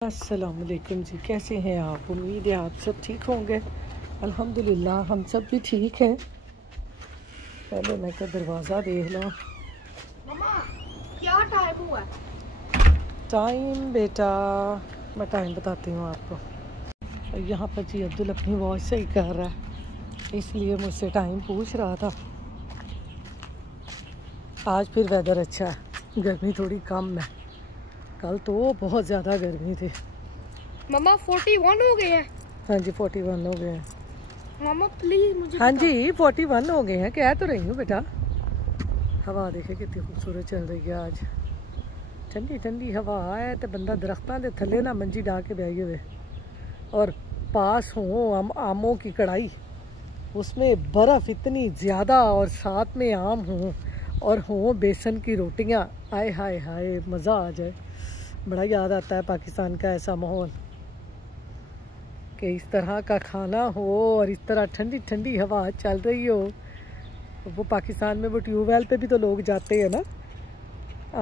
अस्सलाम वालेकुम जी, कैसे हैं आप? उम्मीद है आप सब ठीक होंगे। अल्हम्दुलिल्लाह हम सब भी ठीक हैं। पहले मैं क्या दरवाज़ा देख लूँ। मम्मा क्या टाइम हुआ? टाइम बेटा, मैं टाइम बताती हूँ आपको। यहाँ पर जी अब्दुल अपनी वॉच सही कर रहा है, इसलिए मुझसे टाइम पूछ रहा था। आज फिर वेदर अच्छा है, गर्मी थोड़ी कम है। कल तो बहुत ज़्यादा गर्मी थी। मम्मा 41 हो गए हैं। हाँ जी 41 हो गए हैं। मम्मा प्लीज मुझे हाँ जी 41 हो गए हैं, कह तो रही हूँ बेटा। हवा देखे कितनी खूबसूरत चल रही है आज। ठंडी ठंडी हवा है तो बंदा दरख्तां दे थले ना मंजी डा के बैठे हुए और पास हो आमों की कढ़ाई, उसमें बर्फ़ इतनी ज़्यादा और साथ में आम हो और हो बेसन की रोटियां। आए हाय हाय मज़ा आ जाए। बड़ा याद आता है पाकिस्तान का ऐसा माहौल कि इस तरह का खाना हो और इस तरह ठंडी ठंडी हवा चल रही हो। वो पाकिस्तान में वो ट्यूबवेल पे भी तो लोग जाते हैं ना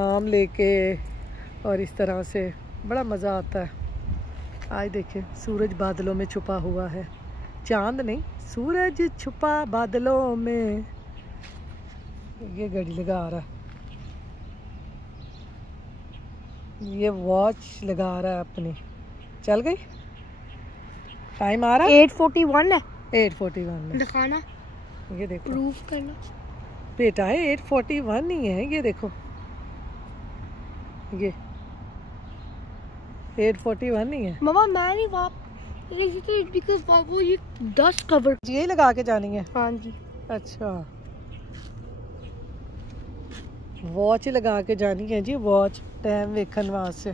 आम लेके, और इस तरह से बड़ा मज़ा आता है। आज देखिए सूरज बादलों में छुपा हुआ है, चांद नहीं सूरज छुपा बादलों में। ये घड़ी लगा रहा है, ये वॉच लगा रहा है अपनी। चल गई, टाइम आ रहा है 8:41 है। 8:41 में दिखाना, ये देखो प्रूफ करना बेटा है 8:41 ही है। ये देखो ये 8:41 ही है। मम्मा मैं नहीं बिकॉज़ वो ये 10 कवर। यही लगा के जानी है। हाँ जी अच्छा वॉच लगा के जानी है जी, वॉच टाइम वेखन वास्ते।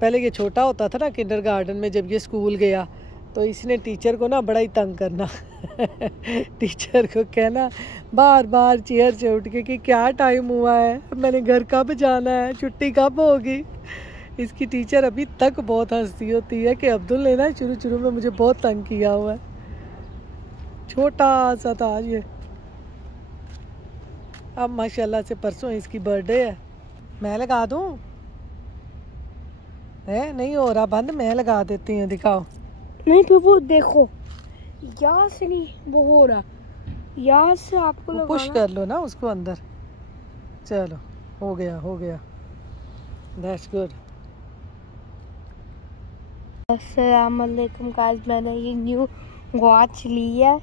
पहले ये छोटा होता था ना किंडरगार्टन में, जब ये स्कूल गया तो इसने टीचर को ना बड़ा ही तंग करना टीचर को कहना बार बार चेयर से उठ के कि क्या टाइम हुआ है, मैंने घर कब जाना है, छुट्टी कब होगी। इसकी टीचर अभी तक बहुत हंसती होती है कि अब्दुल ने ना शुरू शुरू में मुझे बहुत तंग किया हुआ है। छोटा सा था ये, अब माशाल्लाह से परसों इसकी बर्थडे है। मैं लगा दूं? है नहीं हो रहा बंद, मैं लगा देती हूँ, दिखाओ। नहीं तो वो देखो यहाँ से नहीं वो हो रहा, यहाँ से आपको वो पुश कर लो ना उसको अंदर। चलो हो गया हो गया, दैट्स गुड। अस्सलाम वालेकुम गाइस, मैंने ये न्यू वॉच ली है।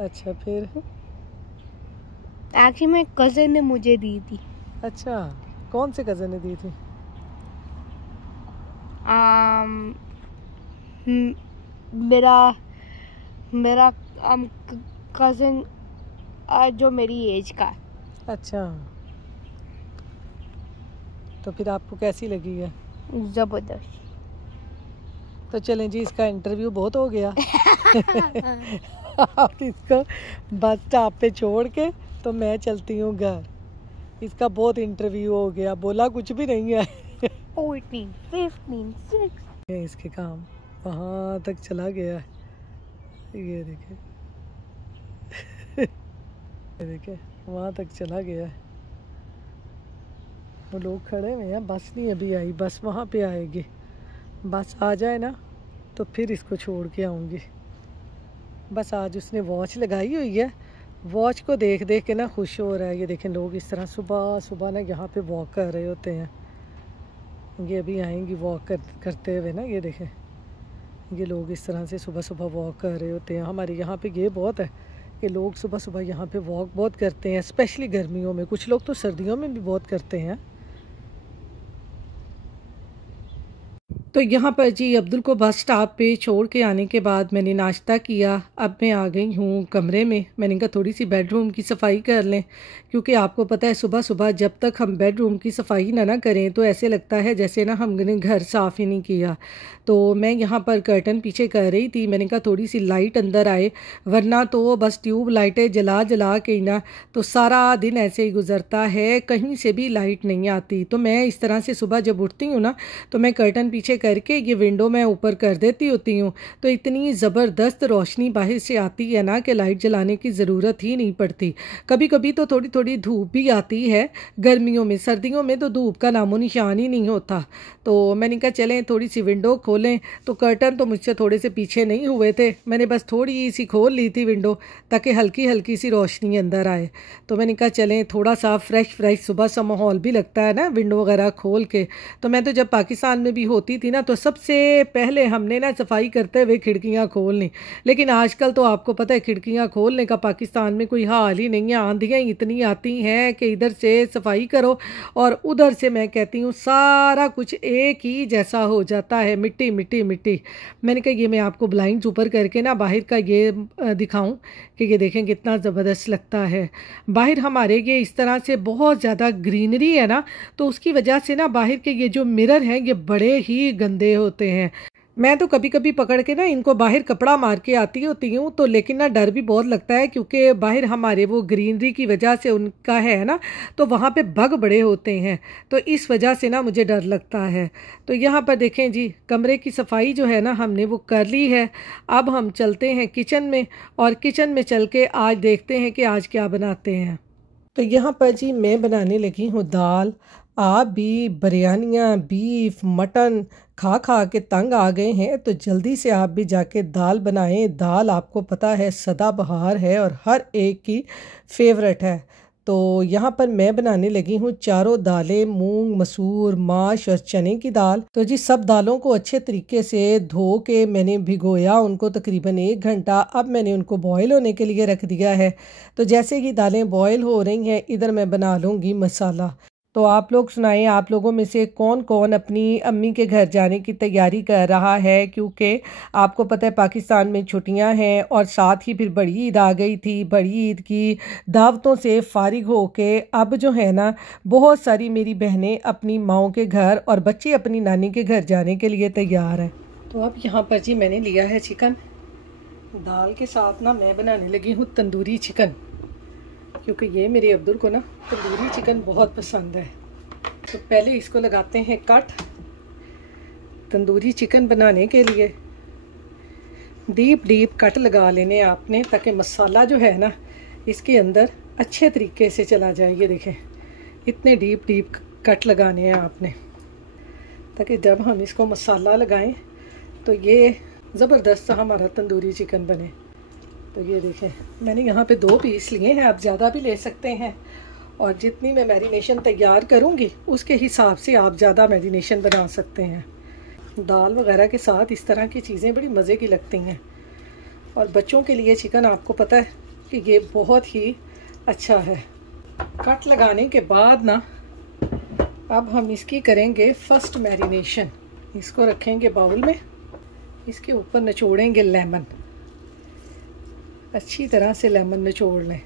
अच्छा फिर एक्चुअली मेरे कज़न ने मुझे दी थी। अच्छा कौन से कज़न ने दी थी? मेरा कज़न जो मेरी एज का है। अच्छा तो फिर आपको कैसी लगी है? ज़बरदस्त। तो चलें जी, इसका इंटरव्यू बहुत हो गया आप इसको बस स्टॉप पे छोड़ के तो मैं चलती हूँ घर। इसका बहुत इंटरव्यू हो गया, बोला कुछ भी नहीं है 14, 15, 6 इसके काम वहाँ तक चला गया है। ये देखे ये देखे वहाँ तक चला गया है। वो लोग खड़े हुए हैं, बस नहीं अभी आई, बस वहाँ पे आएगी। बस आ जाए ना तो फिर इसको छोड़ के आऊँगी। बस आज उसने वॉच लगाई हुई है, वॉच को देख देख के ना खुश हो रहा है। ये देखें लोग इस तरह सुबह सुबह ना यहाँ पे वॉक कर रहे होते हैं। ये अभी आएंगी वॉक करते हुए ना, ये देखें ये लोग इस तरह से सुबह सुबह वॉक कर रहे होते हैं। हमारे यहाँ पे ये बहुत है कि लोग सुबह सुबह यहाँ पे वॉक बहुत करते हैं, स्पेशली गर्मियों में। कुछ लोग तो सर्दियों में भी बहुत करते हैं। तो यहाँ पर जी अब्दुल को बस स्टॉप पे छोड़ के आने के बाद मैंने नाश्ता किया। अब मैं आ गई हूँ कमरे में। मैंने कहा थोड़ी सी बेडरूम की सफाई कर लें, क्योंकि आपको पता है सुबह सुबह जब तक हम बेडरूम की सफाई ना करें तो ऐसे लगता है जैसे ना हमने घर साफ़ ही नहीं किया। तो मैं यहाँ पर कर्टन पीछे कर रही थी। मैंने कहा थोड़ी सी लाइट अंदर आए, वरना तो बस ट्यूब लाइटें जला जला के ही ना तो सारा दिन ऐसे ही गुजरता है, कहीं से भी लाइट नहीं आती। तो मैं इस तरह से सुबह जब उठती हूँ ना तो मैं कर्टन पीछे करके ये विंडो मैं ऊपर कर देती होती हूँ, तो इतनी ज़बरदस्त रोशनी बाहर से आती है ना कि लाइट जलाने की ज़रूरत ही नहीं पड़ती। कभी कभी तो थोड़ी थोड़ी धूप भी आती है गर्मियों में, सर्दियों में तो धूप का नामो निशान ही नहीं होता। तो मैंने कहा चलें थोड़ी सी विंडो खोलें, तो कर्टन तो मुझसे थोड़े से पीछे नहीं हुए थे, मैंने बस थोड़ी सी खोल ली थी विंडो ताकि हल्की हल्की सी रोशनी अंदर आए। तो मैंने कहा चलें थोड़ा सा फ्रेश सुबह सा माहौल भी लगता है ना विंडो वगैरह खोल के। तो मैं तो जब पाकिस्तान में भी होती थी ना, तो सबसे पहले हमने ना सफाई करते हुए खिड़कियाँ खोलनी, लेकिन आजकल तो आपको पता है खिड़कियाँ खोलने का पाकिस्तान में कोई हाल ही नहीं है। आंधियाँ इतनी आती हैं कि इधर से सफाई करो और उधर से मैं कहती हूँ सारा कुछ एक ही जैसा हो जाता है, मिट्टी मिट्टी मिट्टी। मैंने कहा ये मैं आपको ब्लाइंड्स ऊपर करके ना बाहर का ये दिखाऊं कि ये देखें कितना ज़बरदस्त लगता है। बाहर हमारे ये इस तरह से बहुत ज़्यादा ग्रीनरी है ना, तो उसकी वजह से ना बाहर के ये जो मिरर हैं ये बड़े ही गंदे होते हैं। मैं तो कभी कभी पकड़ के ना इनको बाहर कपड़ा मार के आती होती हूँ, तो लेकिन ना डर भी बहुत लगता है क्योंकि बाहर हमारे वो ग्रीनरी की वजह से उनका है ना, तो वहाँ पे बग बड़े होते हैं, तो इस वजह से ना मुझे डर लगता है। तो यहाँ पर देखें जी कमरे की सफाई जो है ना हमने वो कर ली है। अब हम चलते हैं किचन में, और किचन में चल के आज देखते हैं कि आज क्या बनाते हैं। तो यहाँ पर जी मैं बनाने लगी हूँ दाल। आप भी बिरयानियाँ, बीफ, मटन खा खा के तंग आ गए हैं, तो जल्दी से आप भी जाके दाल बनाएं। दाल आपको पता है सदाबहार है और हर एक की फेवरेट है। तो यहाँ पर मैं बनाने लगी हूँ चारों दालें, मूंग, मसूर, माश और चने की दाल। तो जी सब दालों को अच्छे तरीके से धो के मैंने भिगोया उनको तकरीबन 1 घंटा। अब मैंने उनको बॉयल होने के लिए रख दिया है। तो जैसे ही दालें बॉयल हो रही हैं इधर मैं बना लूँगी मसाला। तो आप लोग सुनाएं, आप लोगों में से कौन कौन अपनी अम्मी के घर जाने की तैयारी कर रहा है, क्योंकि आपको पता है पाकिस्तान में छुट्टियां हैं और साथ ही फिर बड़ी ईद आ गई थी। बड़ी ईद की दावतों से फारिग हो के अब जो है ना बहुत सारी मेरी बहनें अपनी माओं के घर और बच्चे अपनी नानी के घर जाने के लिए तैयार हैं। तो अब यहाँ पर जी मैंने लिया है चिकन। दाल के साथ ना मैं बनाने लगी हूँ तंदूरी चिकन, क्योंकि ये मेरे अब्दुल को ना तंदूरी चिकन बहुत पसंद है। तो पहले इसको लगाते हैं कट। तंदूरी चिकन बनाने के लिए डीप डीप कट लगा लेने आपने, ताकि मसाला जो है ना इसके अंदर अच्छे तरीके से चला जाए। ये देखें इतने डीप डीप कट लगाने हैं आपने, ताकि जब हम इसको मसाला लगाएं तो ये ज़बरदस्त हमारा तंदूरी चिकन बने। तो ये देखें मैंने यहाँ पे 2 पीस लिए हैं, आप ज़्यादा भी ले सकते हैं, और जितनी मैं मैरिनेशन तैयार करूँगी उसके हिसाब से आप ज़्यादा मैरिनेशन बना सकते हैं। दाल वगैरह के साथ इस तरह की चीज़ें बड़ी मज़े की लगती हैं, और बच्चों के लिए चिकन आपको पता है कि ये बहुत ही अच्छा है। कट लगाने के बाद ना अब हम इसकी करेंगे फ़र्स्ट मैरिनेशन। इसको रखेंगे बाउल में, इसके ऊपर निचोड़ेंगे लेमन। अच्छी तरह से लेमन निचोड़ लें।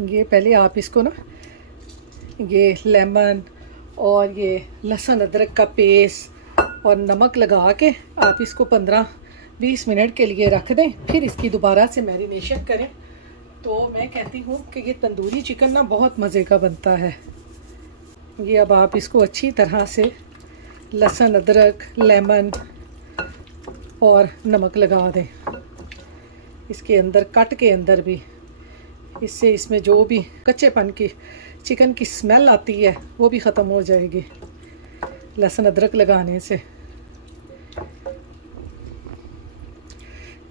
ये पहले आप इसको ना ये लेमन और ये लहसुन अदरक का पेस्ट और नमक लगा के आप इसको 15-20 मिनट के लिए रख दें, फिर इसकी दोबारा से मैरिनेशन करें। तो मैं कहती हूँ कि ये तंदूरी चिकन ना बहुत मज़े का बनता है। ये अब आप इसको अच्छी तरह से लहसुन अदरक, लेमन और नमक लगा दें इसके अंदर, कट के अंदर भी। इससे इसमें जो भी कच्चेपन की चिकन की स्मेल आती है वो भी ख़त्म हो जाएगी लहसुन अदरक लगाने से।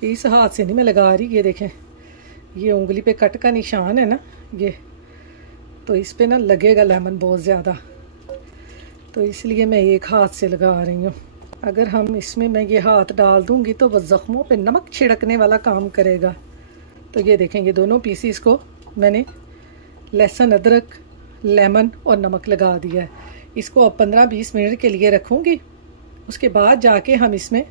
इस हाथ से नहीं मैं लगा रही, ये देखें ये उंगली पे कट का निशान है ना ये, तो इस पे ना लगेगा लेमन बहुत ज़्यादा, तो इसलिए मैं एक हाथ से लगा रही हूँ। अगर हम इसमें मैं ये हाथ डाल दूँगी तो वह ज़ख्मों पे नमक छिड़कने वाला काम करेगा। तो ये देखें ये दोनों पीसीस को मैंने लहसुन अदरक, लेमन और नमक लगा दिया है। इसको अब 15-20 मिनट के लिए रखूँगी, उसके बाद जाके हम इसमें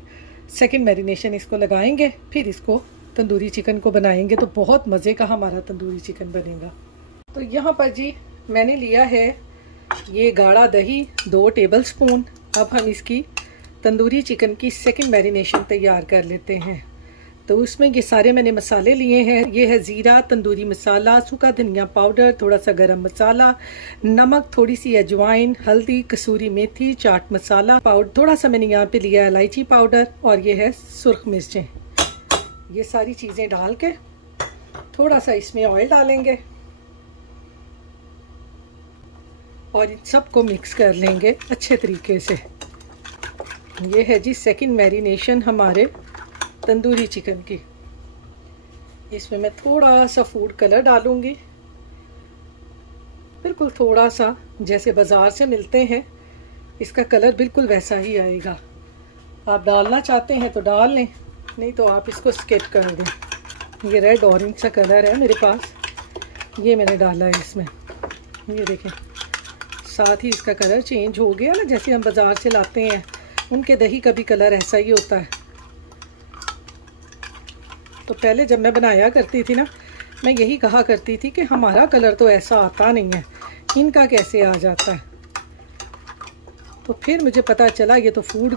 सेकंड मैरिनेशन इसको लगाएंगे, फिर इसको तंदूरी चिकन को बनाएंगे तो बहुत मज़े का हमारा तंदूरी चिकन बनेगा। तो यहाँ पर जी मैंने लिया है ये गाढ़ा दही 2 टेबल स्पून। अब हम इसकी तंदूरी चिकन की सेकंड मैरिनेशन तैयार कर लेते हैं। तो उसमें ये सारे मैंने मसाले लिए हैं। ये है ज़ीरा, तंदूरी मसाला, सूखा धनिया पाउडर, थोड़ा सा गरम मसाला, नमक, थोड़ी सी अजवाइन, हल्दी, कसूरी मेथी, चाट मसाला पाउडर, थोड़ा सा मैंने यहाँ पे लिया इलायची पाउडर, और ये है सुर्ख मिर्चें। ये सारी चीज़ें डाल के थोड़ा सा इसमें ऑयल डालेंगे और इन सबको मिक्स कर लेंगे अच्छे तरीके से। ये है जी सेकंड मैरिनेशन हमारे तंदूरी चिकन की। इसमें मैं थोड़ा सा फूड कलर डालूंगी, बिल्कुल थोड़ा सा, जैसे बाज़ार से मिलते हैं इसका कलर बिल्कुल वैसा ही आएगा। आप डालना चाहते हैं तो डाल लें, नहीं तो आप इसको स्किप कर दें। ये रेड ऑरेंज सा कलर है मेरे पास, ये मैंने डाला है इसमें। ये देखें, साथ ही इसका कलर चेंज हो गया ना, जैसे हम बाज़ार से लाते हैं उनके दही का भी कलर ऐसा ही होता है। तो पहले जब मैं बनाया करती थी ना, मैं यही कहा करती थी कि हमारा कलर तो ऐसा आता नहीं है, इनका कैसे आ जाता है। तो फिर मुझे पता चला ये तो फूड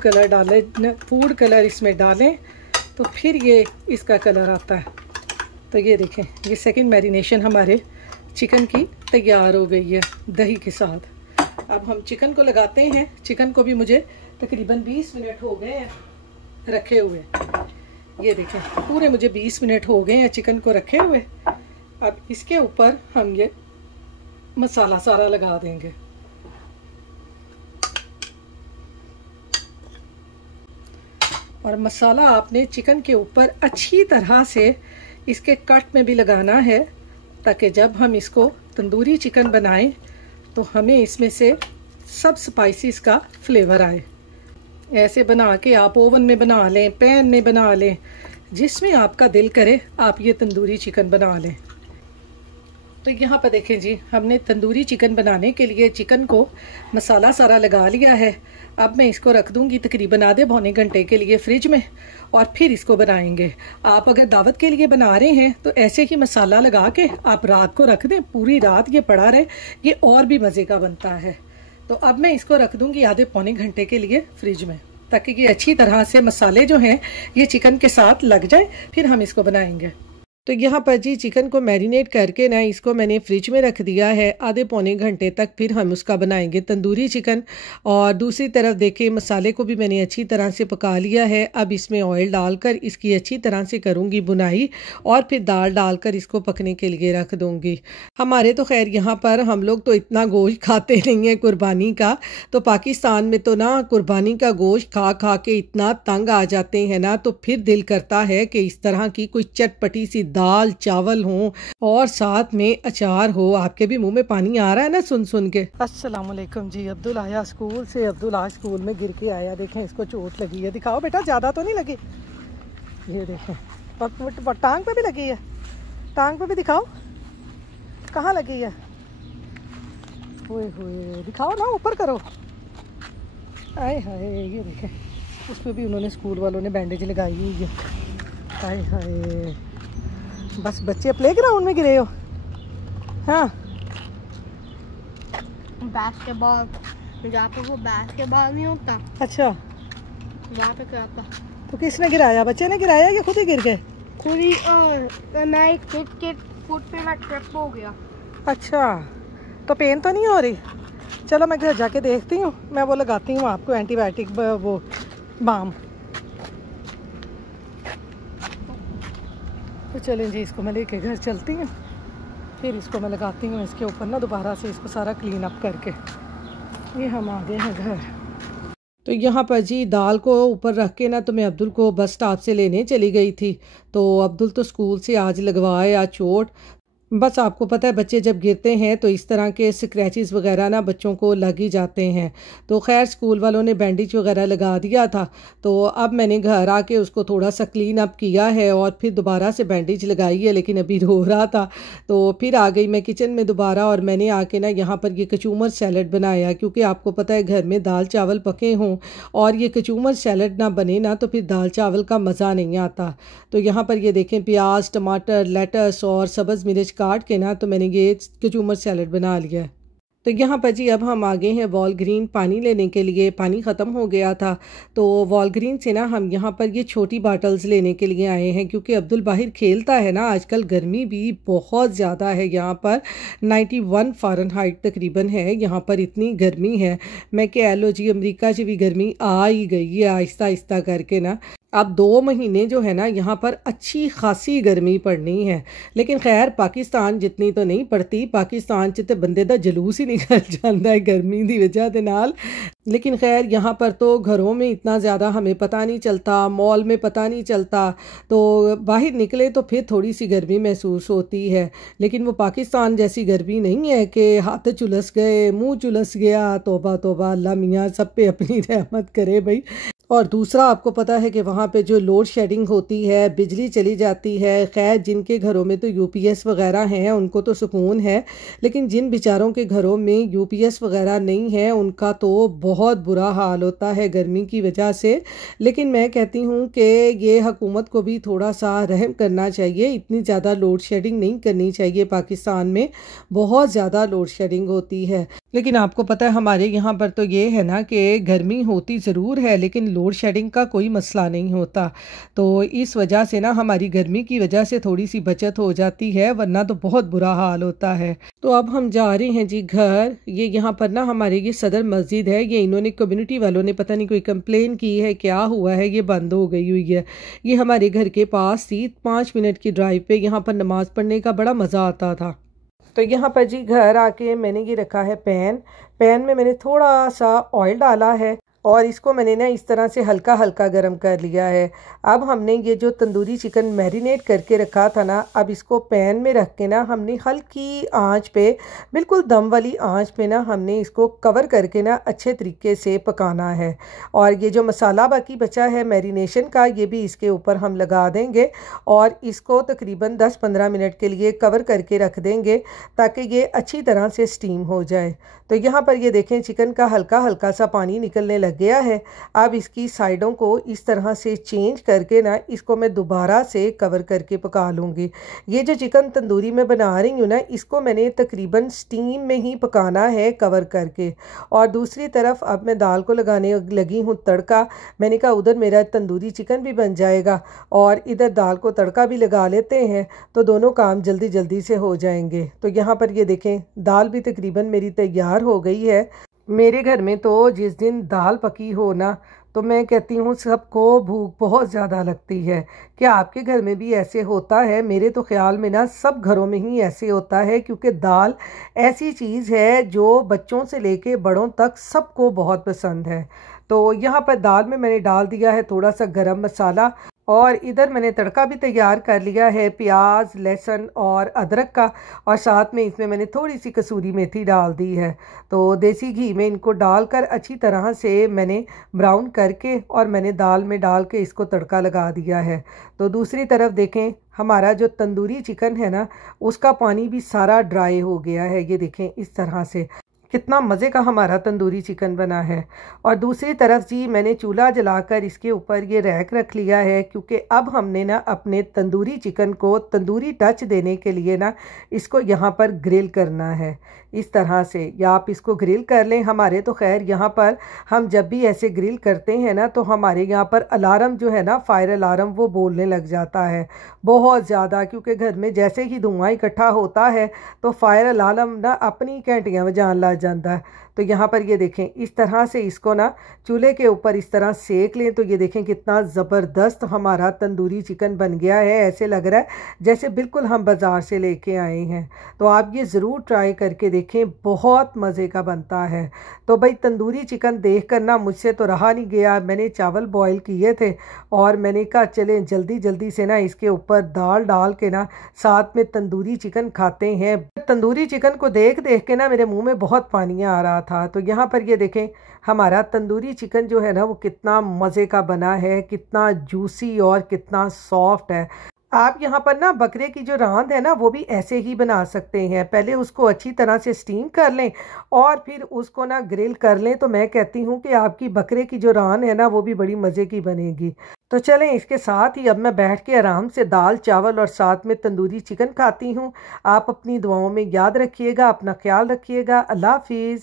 कलर इसमें डालें तो फिर ये इसका कलर आता है। तो ये देखें, ये सेकंड मैरिनेशन हमारे चिकन की तैयार हो गई है दही के साथ। अब हम चिकन को लगाते हैं। चिकन को भी मुझे तकरीबन 20 मिनट हो गए हैं रखे हुए। ये देखें, पूरे मुझे 20 मिनट हो गए हैं चिकन को रखे हुए। अब इसके ऊपर हम ये मसाला सारा लगा देंगे। और मसाला आपने चिकन के ऊपर अच्छी तरह से इसके कट में भी लगाना है, ताकि जब हम इसको तंदूरी चिकन बनाएं तो हमें इसमें से सब स्पाइसेस का फ्लेवर आए। ऐसे बना के आप ओवन में बना लें, पैन में बना लें, जिसमें आपका दिल करे आप ये तंदूरी चिकन बना लें। तो यहाँ पर देखें जी, हमने तंदूरी चिकन बनाने के लिए चिकन को मसाला सारा लगा लिया है। अब मैं इसको रख दूँगी तकरीबन आधे पौने घंटे के लिए फ्रिज में, और फिर इसको बनाएंगे। आप अगर दावत के लिए बना रहे हैं तो ऐसे ही मसाला लगा के आप रात को रख दें, पूरी रात ये पड़ा रहे, ये और भी मज़े का बनता है। तो अब मैं इसको रख दूँगी आधे पौने घंटे के लिए फ्रिज में, ताकि ये अच्छी तरह से मसाले जो हैं ये चिकन के साथ लग जाए, फिर हम इसको बनाएंगे। तो यहाँ पर जी चिकन को मैरिनेट करके ना इसको मैंने फ्रिज में रख दिया है आधे पौने घंटे तक, फिर हम उसका बनाएंगे तंदूरी चिकन। और दूसरी तरफ देखिए, मसाले को भी मैंने अच्छी तरह से पका लिया है। अब इसमें ऑयल डालकर इसकी अच्छी तरह से करूँगी बुनाई, और फिर दाल डालकर इसको पकने के लिए रख दूँगी। हमारे तो खैर यहाँ पर हम लोग तो इतना गोश्त खाते नहीं हैं कुर्बानी का, तो पाकिस्तान में तो ना कुर्बानी का गोश्त खा खा के इतना तंग आ जाते हैं ना, तो फिर दिल करता है कि इस तरह की कोई चटपटी सी दाल चावल हो और साथ में अचार हो। आपके भी मुंह में पानी आ रहा है ना सुन सुन के। अस्सलाम वालेकुम जी। अब्दुल आया स्कूल से, अब्दुल आज स्कूल में गिर के आया। देखें इसको चोट लगी है, दिखाओ बेटा, ज़्यादा तो नहीं लगी। ये देखें, और टांग पे भी लगी है, टांग पे भी दिखाओ कहाँ लगी है। ओए होए, दिखाओ ना, ऊपर करो। आए हाय, ये देखें, उस पर भी उन्होंने स्कूल वालों ने बैंडेज लगाई हुई है। हाय हाय, बस बच्चे प्ले ग्राउंड में गिरे हो। हाँ, बास्केटबॉल, जहाँ पे वो बास्केटबॉल नहीं होता, अच्छा, वहाँ पे क्या था। तो किसने गिराया? बच्चे ने गिराया या खुद ही गिर गए? खुद ही। मैं के फुट पे मैं ट्रिप हो गया। अच्छा, तो पेन तो नहीं हो रही? चलो मैं घर जाके देखती हूँ, मैं वो लगाती हूँ आपको एंटीबायोटिक वो बाम। तो चलें जी, इसको मैं लेके घर चलती हूँ, फिर इसको मैं लगाती हूँ इसके ऊपर ना दोबारा से इसको सारा क्लीन अप करके। ये हम आ गए हैं घर। तो यहाँ पर जी दाल को ऊपर रख के ना तो मैं अब्दुल को बस स्टॉप से लेने चली गई थी। तो अब्दुल तो स्कूल से आज लगवाए आज चोट। बस आपको पता है बच्चे जब गिरते हैं तो इस तरह के स्क्रैचेस वगैरह ना बच्चों को लग ही जाते हैं। तो खैर स्कूल वालों ने बैंडेज वगैरह लगा दिया था, तो अब मैंने घर आके उसको थोड़ा सा क्लीन अप किया है और फिर दोबारा से बैंडेज लगाई है, लेकिन अभी रो रहा था तो फिर आ गई मैं किचन में दोबारा। और मैंने आके ना यहाँ पर ये कचूमर सैलड बनाया, क्योंकि आपको पता है घर में दाल चावल पके हों और ये कचूमर सैलड ना बने ना तो फिर दाल चावल का मज़ा नहीं आता। तो यहाँ पर ये देखें, प्याज टमाटर लेटस और सब्ज़ मिर्च काट के ना तो मैंने ये कचूमर सैलड बना लिया है। तो यहाँ पर जी अब हम आ गए हैं वॉलग्रीन पानी लेने के लिए। पानी ख़त्म हो गया था तो वॉलग्रीन से ना हम यहाँ पर ये छोटी बाटल्स लेने के लिए आए हैं, क्योंकि अब्दुल बाहिर खेलता है ना, आजकल गर्मी भी बहुत ज़्यादा है। यहाँ पर 91 फ़ारेनहाइट तकरीबन है, यहाँ पर इतनी गर्मी है। मैं कह लो जी अमेरिका से भी गर्मी आ ही गई है आहिस्ता आहिस्ता करके ना। अब 2 महीने जो है ना यहाँ पर अच्छी खासी गर्मी पड़नी है, लेकिन खैर पाकिस्तान जितनी तो नहीं पड़ती। पाकिस्तान च तो बंदे दा जलूस ही निकल जाता है गर्मी की वजह के नाल। लेकिन खैर यहाँ पर तो घरों में इतना ज़्यादा हमें पता नहीं चलता, मॉल में पता नहीं चलता, तो बाहर निकले तो फिर थोड़ी सी गर्मी महसूस होती है। लेकिन वो पाकिस्तान जैसी गर्मी नहीं है कि हाथ चुलस गए, मुँह चुलस गया। तौबा तौबा, अल्लाह मियाँ सब पे अपनी रहमत करे भाई। और दूसरा आपको पता है कि वहाँ पे जो लोड शेडिंग होती है, बिजली चली जाती है। खैर जिनके घरों में तो यूपीएस वगैरह हैं उनको तो सुकून है, लेकिन जिन बेचारों के घरों में यूपीएस वगैरह नहीं है उनका तो बहुत बुरा हाल होता है गर्मी की वजह से। लेकिन मैं कहती हूँ कि ये हुकूमत को भी थोड़ा सा रहम करना चाहिए, इतनी ज़्यादा लोड शेडिंग नहीं करनी चाहिए। पाकिस्तान में बहुत ज़्यादा लोड शेडिंग होती है। लेकिन आपको पता है हमारे यहाँ पर तो ये है ना कि गर्मी होती ज़रूर है लेकिन लोड शेडिंग का कोई मसला नहीं होता। तो इस वजह से ना हमारी गर्मी की वजह से थोड़ी सी बचत हो जाती है, वरना तो बहुत बुरा हाल होता है। तो अब हम जा रहे हैं जी घर। ये यहाँ पर ना हमारे ये सदर मस्जिद है, ये इन्होंने कम्युनिटी वालों ने पता नहीं कोई कंप्लेन की है, क्या हुआ है, ये बंद हो गई हुई है। ये हमारे घर के पास थी, 5 मिनट की ड्राइव पे यहाँ पर नमाज़ पढ़ने का बड़ा मज़ा आता था। तो यहाँ पर जी घर आके मैंने ये रखा है पैन में मैंने थोड़ा सा ऑयल डाला है और इसको मैंने ना इस तरह से हल्का हल्का गरम कर लिया है। अब हमने ये जो तंदूरी चिकन मैरिनेट करके रखा था ना, अब इसको पैन में रख के ना हमने हल्की आंच पे, बिल्कुल दम वाली आंच पे ना हमने इसको कवर करके ना अच्छे तरीके से पकाना है। और ये जो मसाला बाकी बचा है मैरिनेशन का, ये भी इसके ऊपर हम लगा देंगे और इसको तकरीबन 10-15 मिनट के लिए कवर करके रख देंगे ताकि ये अच्छी तरह से स्टीम हो जाए। तो यहाँ पर ये देखें चिकन का हल्का हल्का सा पानी निकलने लग गया है। अब इसकी साइडों को इस तरह से चेंज करके ना इसको मैं दोबारा से कवर करके पका लूँगी। ये जो चिकन तंदूरी में बना रही हूँ ना, इसको मैंने तकरीबन स्टीम में ही पकाना है कवर करके। और दूसरी तरफ अब मैं दाल को लगाने लगी हूँ तड़का। मैंने कहा उधर मेरा तंदूरी चिकन भी बन जाएगा और इधर दाल को तड़का भी लगा लेते हैं, तो दोनों काम जल्दी जल्दी से हो जाएंगे। तो यहाँ पर ये देखें दाल भी तकरीबन मेरी तैयार हो गई है। मेरे घर में तो जिस दिन दाल पकी हो ना, तो मैं कहती हूँ सबको भूख बहुत ज़्यादा लगती है। क्या आपके घर में भी ऐसे होता है? मेरे तो ख्याल में ना सब घरों में ही ऐसे होता है, क्योंकि दाल ऐसी चीज़ है जो बच्चों से लेके बड़ों तक सबको बहुत पसंद है। तो यहाँ पर दाल में मैंने डाल दिया है थोड़ा सा गरम मसाला और इधर मैंने तड़का भी तैयार कर लिया है प्याज, लहसुन और अदरक का, और साथ में इसमें मैंने थोड़ी सी कसूरी मेथी डाल दी है। तो देसी घी में इनको डालकर अच्छी तरह से मैंने ब्राउन करके और मैंने दाल में डाल के इसको तड़का लगा दिया है। तो दूसरी तरफ देखें हमारा जो तंदूरी चिकन है ना, उसका पानी भी सारा ड्राई हो गया है। ये देखें इस तरह से कितना मज़े का हमारा तंदूरी चिकन बना है। और दूसरी तरफ जी मैंने चूल्हा जलाकर इसके ऊपर ये रैक रख लिया है, क्योंकि अब हमने ना अपने तंदूरी चिकन को तंदूरी टच देने के लिए ना इसको यहाँ पर ग्रिल करना है इस तरह से, या आप इसको ग्रिल कर लें। हमारे तो खैर यहाँ पर हम जब भी ऐसे ग्रिल करते हैं ना, तो हमारे यहाँ पर अलार्म जो है ना, फायर अलार्म, वो बोलने लग जाता है बहुत ज़्यादा, क्योंकि घर में जैसे ही धुआं इकट्ठा होता है तो फायर अलार्म ना अपनी घंटियाँ बजाने लग जाता है। तो यहाँ पर ये देखें इस तरह से इसको ना चूल्हे के ऊपर इस तरह सेक लें, तो ये देखें कितना ज़बरदस्त हमारा तंदूरी चिकन बन गया है। ऐसे लग रहा है जैसे बिल्कुल हम बाज़ार से लेके आए हैं। तो आप ये ज़रूर ट्राई करके देखें, बहुत मज़े का बनता है। तो भाई तंदूरी चिकन देख कर ना मुझसे तो रहा नहीं गया। मैंने चावल बॉयल किए थे और मैंने कहा चलें जल्दी जल्दी से ना इसके ऊपर दाल डाल के ना साथ में तंदूरी चिकन खाते हैं। तंदूरी चिकन को देख देख के ना मेरे मुँह में बहुत पानी आ रहा था। तो यहाँ पर ये देखें हमारा तंदूरी चिकन जो है ना, वो कितना मज़े का बना है, कितना जूसी और कितना सॉफ्ट है। आप यहाँ पर ना बकरे की जो रांद है ना वो भी ऐसे ही बना सकते हैं। पहले उसको अच्छी तरह से स्टीम कर लें और फिर उसको ना ग्रिल कर लें, तो मैं कहती हूँ कि आपकी बकरे की जो रान है ना वो भी बड़ी मज़े की बनेगी। तो चलें, इसके साथ ही अब मैं बैठ के आराम से दाल चावल और साथ में तंदूरी चिकन खाती हूँ। आप अपनी दुआओं में याद रखिएगा, अपना ख्याल रखिएगा। अल्लाह हाफिज़।